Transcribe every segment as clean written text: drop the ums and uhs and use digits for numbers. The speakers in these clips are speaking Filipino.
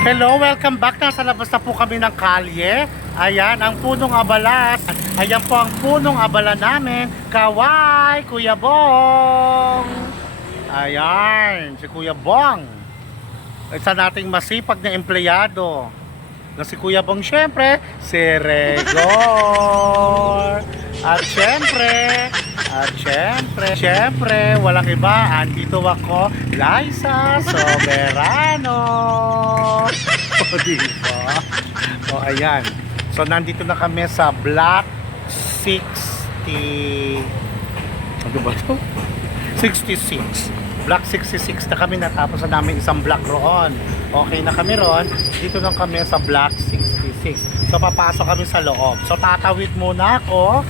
Hello, welcome back. Nasa labas na po kami ng kalye. Ayan, ang punong abala. Ayan po ang punong abala namin. Kaway, Kuya Bong. Ayan, si Kuya Bong. Isa nating masipag na empleyado. Na si Kuya Bong, syempre, si Regor. At syempre, walang iba. Andito ako, Liza Soberano. O, diba? O, ayan. So, nandito na kami sa Block 60. Ano ba ito? 66. Block 66 na kami, natapos na namin isang block roon. Okay na kami roon. Dito na kami sa Block 66. So, papasok kami sa loob. So, tatawid muna ako.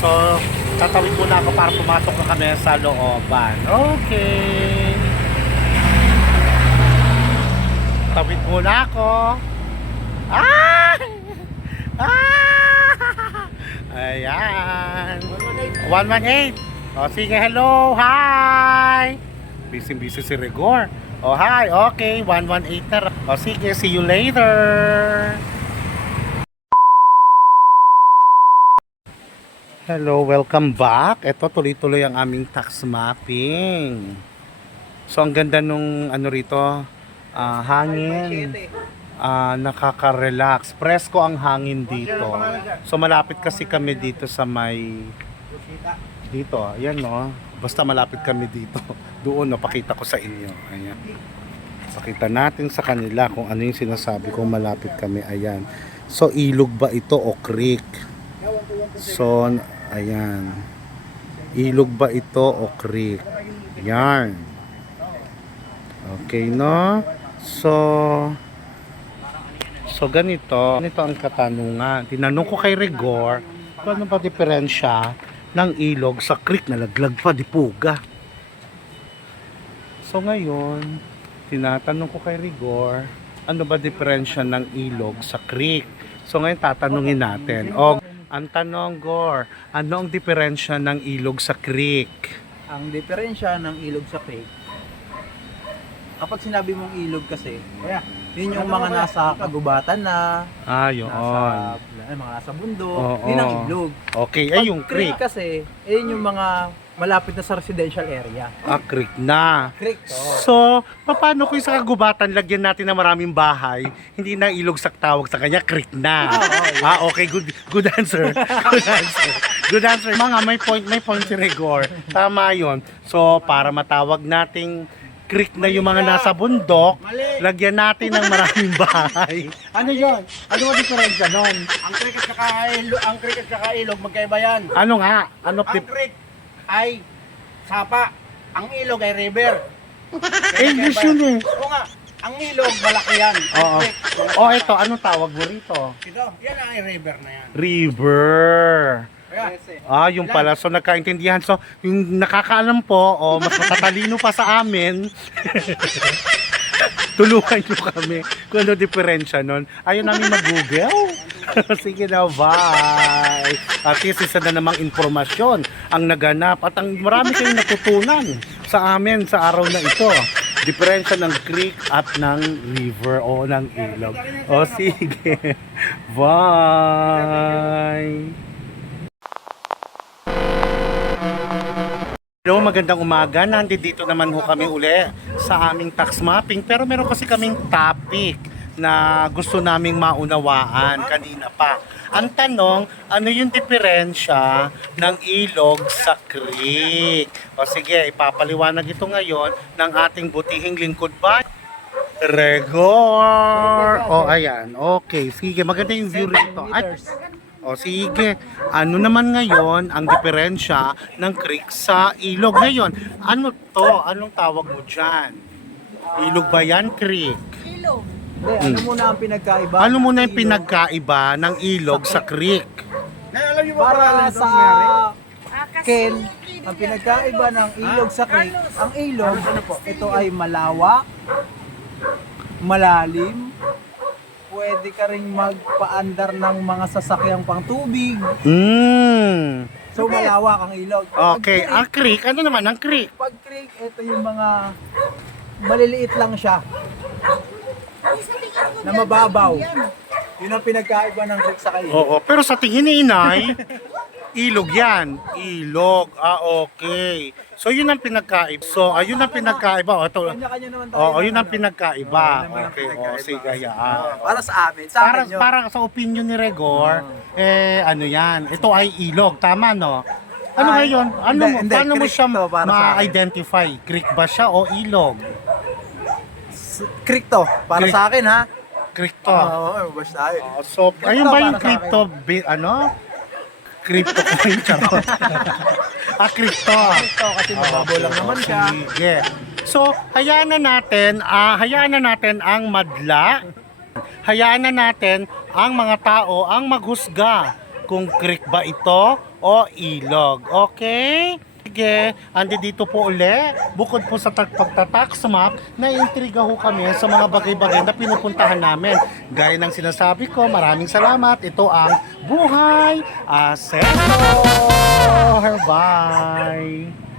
Para pumasok na kami sa looban. Okay. Tawid muna ako. Ayan. 118. O, sige, hello, hi. Busy si Regor. O, hi, okay, 118 na. O, sige, see you later. Hello, welcome back. Ito, tuloy-tuloy ang aming tax mapping. So, ang ganda nung ano rito, hangin. Nakaka-relax. Presko ang hangin dito. So, malapit kasi kami dito sa may... Dito, ayan no. Basta malapit kami dito. Doon, no, pakita ko sa inyo. Ayan. Pakita natin sa kanila kung ano yung sinasabi kong malapit kami. Ayan. So, ilog ba ito o creek? So, ayan. Ilog ba ito o creek? Yan. Okay, no? So, ganito. Ganito ang katanungan. Tinanong ko kay Regor, kung ano ba diferensya ng ilog sa creek na laglag pa, di puga. So, ngayon, tinatanong ko kay Regor, ano ba diferensya ng ilog sa creek? So, ngayon tatanungin natin. O, ang tanong, Gor, ano ang diferensya ng ilog sa creek? Ang diferensya ng ilog sa creek, kapag sinabi mong ilog kasi, yun yung mga nasa kagubatan na, Yun. mga nasa bundok, Oo. yun ang ilog. Okay, Pag yung creek. kasi, yun yung mga malapit na sa residential area. Creek na. Creek, oo. So, paano kung sa kagubatan lagyan natin ng maraming bahay, hindi na ilog sa tawag sa kanya, creek na. Okay, good answer. Good answer. Mga may point si Regor. Tama 'yon. So, para matawag nating creek na yung mga nasa bundok, lagyan natin ng maraming bahay. Ano 'yon? Ano ang diferensya nun? Ang creek at saka ilog magkaiba yan. Ano nga? Ano Ang creek ay sapa, ang ilog ay river. English yun eh. Oo nga, ang ilog malaki yan. Ang Oo. creek, Ito, anong tawag mo rito? ito, yan ang river na yan. River. Kaya, Yung pala. So, nagkaintindihan. So, yung nakakaalam po, mas matatalino pa sa amin, tulungan nyo kami kung ano diferensya nun. Ayaw namin mag-google. Sige na, bye. At least isa na namang informasyon ang naganap at ang marami kayong natutunan sa amin sa araw na ito. Diferensya ng creek at ng river o ng ilog. O sige. Bye. Hello, magandang umaga. Nandito naman ho kami uli sa aming tax mapping. Pero meron kasi kaming topic na gusto naming maunawaan kanina pa. Ang tanong, ano yung diferensya ng ilog sa creek? O sige, ipapaliwanag ito ngayon ng ating butihing lingkod ba? Regor! O ayan, okay. Sige, maganda yung view rito. O sige, ano naman ngayon ang diferensya ng creek sa ilog ngayon? Ano to? Anong tawag mo dyan? Ilog ba yan, creek? Ilog. Ano muna ang pinagkaiba? Ano muna yung pinagkaiba ng ilog sa creek? alam niyo ba Para sa Ken, ang pinagkaiba ng ilog sa creek, ang ilog, ito ay malawak, malalim, pwede ka rin magpaandar ng mga sasakyang pang tubig. So malawak ang ilog. Okay, ang creek, ano naman ang creek? Pag creek, ito yung mga maliliit lang siya. na mababaw. Yun ang pinagkaiba ng creek sa ilog. Oo, pero sa tingin ni Inay, ilog yan. Ilog. Okay. So, yun ang pinagkaiba. So, ayun ang pinagkaiba. O, ito. Kanya-kanya naman tayo. Oo, yun ang pinagkaiba. Yun naman ang Okay, pinagkaiba. sige, yan. Para sa amin, sa Para, amin yun. para sa opinion ni Regor, ano yan, ito ay ilog. Tama, no? Ano Ay, ngayon? Ano, hindi, paano mo creek siya to para sa akin. ma-identify? Creek ba siya o ilog? Creek to, para Creek. sa akin ha. Creek to. Oo, basta tayo. So, ayun ba yung para sa crypto, ano? Crypto coin, charot. Crypto. Ito kasi mababaw lang naman siya. Sige. So, hayaan na natin ang madla. Hayaan na natin ang mga tao ang maghusga kung creek ba ito o ilog. Okay? Sige, andi dito po uli. Bukod po sa pagtatax map, naiintriga ho kami sa mga bagay-bagay na pinupuntahan namin. Gaya ng sinasabi ko, maraming salamat. Ito ang Buhay Asero. Bye!